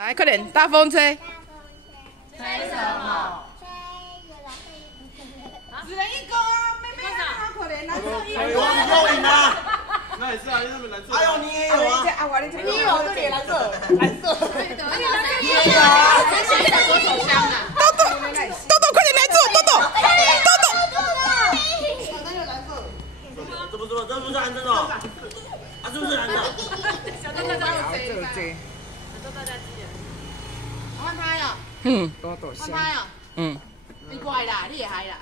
来，快点，大风吹。吹什么？只能一个啊，妹妹好可怜，蓝色一个。我赢了。那也是啊，他们蓝色。哎呦，你也有啊？你也有这里蓝色，蓝色。你也有啊？谁在左手香啊？豆豆，快点来做，豆豆。这不是蓝色的，啊，是不是蓝的？小豆豆加入谁？小豆豆加鸡。换拍哦。换拍哦。你乖啦，你也嗨啦。